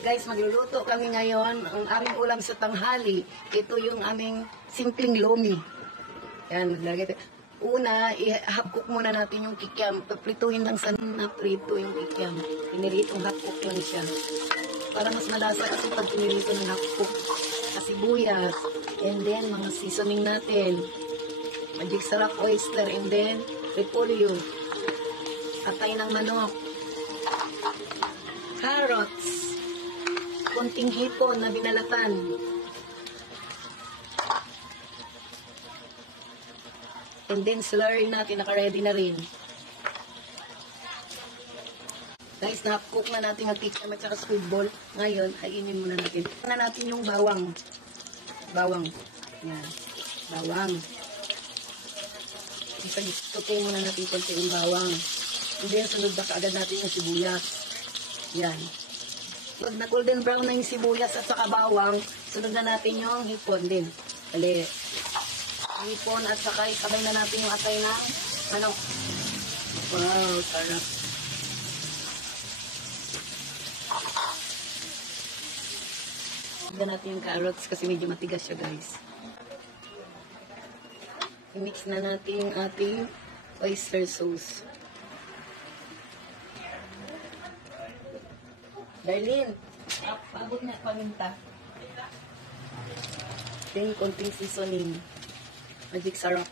Guys, magluluto kami ngayon. Ang aming ulam sa tanghali, ito yung aming simpleng lomi. Yan, maglagay tayo. Una, i-half cook muna natin yung kikiam. Paprituhin lang sa naprito yung kikiam. Piniritong half cook lang siya. Para mas malasa kasi pag pinirito ng half cook. Sibuyas, and then mga seasoning natin. Magic sarap oyster, and then repolyo. Atay ng manok. Carrots. Konting hipon na binalatan. And then slurry natin, naka-ready na rin. Guys, na-cook na natin ang kikiam at saka squid ball. Ngayon, kainin muna natin. Na natin yung bawang. Bawang. Yan. Bawang. Isagitutin muna natin konti yung bawang. And then, sunod na kaagad natin yung sibuyas. Yan. Pag na golden brown na yung sibuyas at saka bawang, sunod na natin yung hipon din. Dali. Hipon at saka isabay na natin yung atay ng manok. Wow, sarap. Higyan natin yung carrots kasi medyo matigas siya, guys. I-mix na natin yung ating oyster sauce. Darlene, pagod na paminta. Then, konting seasoning. Magic sarap.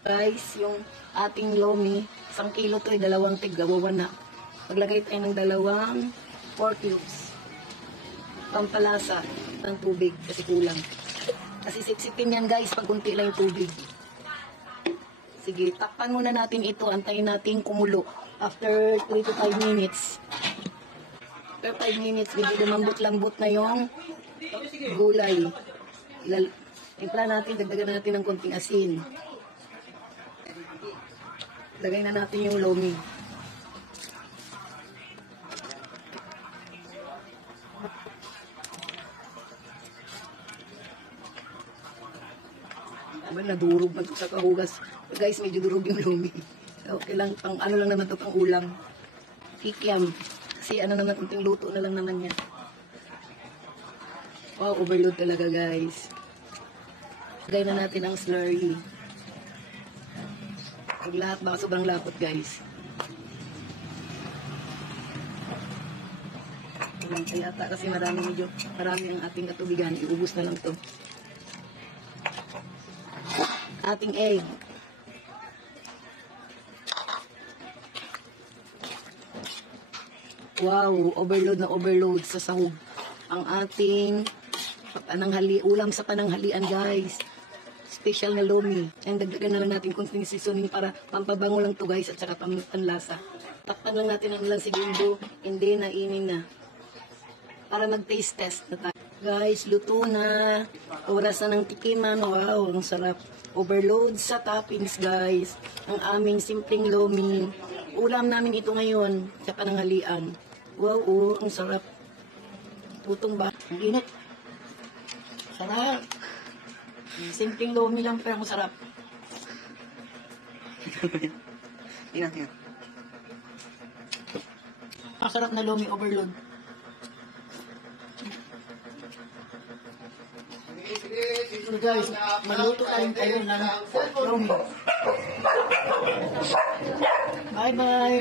Guys, yung ating lomi, 1 kilo to, 2 tig-gawawan na. Maglagay tayo ng 2 pork cubes. Pampalasa ng tubig kasi kulang. Kasi sipsipin yan, guys, pag kunti lang yung tubig. Sige, takpan muna natin ito. Antayin natin kumulo. After 3 to 5 minutes. After 5 minutes, medyo lumambot-lambot na yung gulay. Timpla natin, dagdagan natin ng konting asin. Lagay na natin yung lomi. Nadurog man sa kahugas. Guys, medyo durog yung lomi. Okay lang, pang ano lang naman to, pang ulam. Kikiam. Kasi ano naman, kunting luto na lang naman yan. Wow, overload talaga, guys. Lagay na natin ang slurry. Pag lahat, baka sobrang lapot, guys. Kaya ata kasi marami ang ating katubigan. Iubos na lang to. Ating egg. Wow, overload na overload sa sahog. Ang ating ulam sa pananghalian, guys. Special na lomi. And dagdagan na lang natin konting seasoning para pampabango lang to, guys, at saka panlasa. Takpan lang natin ang ilang segundo, hindi na inin na. Para mag-taste test na tayo. Guys, luto na. Oras na ng tikiman. Wow, ang sarap. Overload sa toppings, guys. Ang aming simpleng lomi. Ulam namin ito ngayon sa pananghalian. Wow, ang sarap. Tutong ba? Ang init. Sarap. Simpleng lomi lang pero masarap. Tingnan. Masarap na lomi overload. So guys, maluto tayong kayo ng lomi. Bye-bye!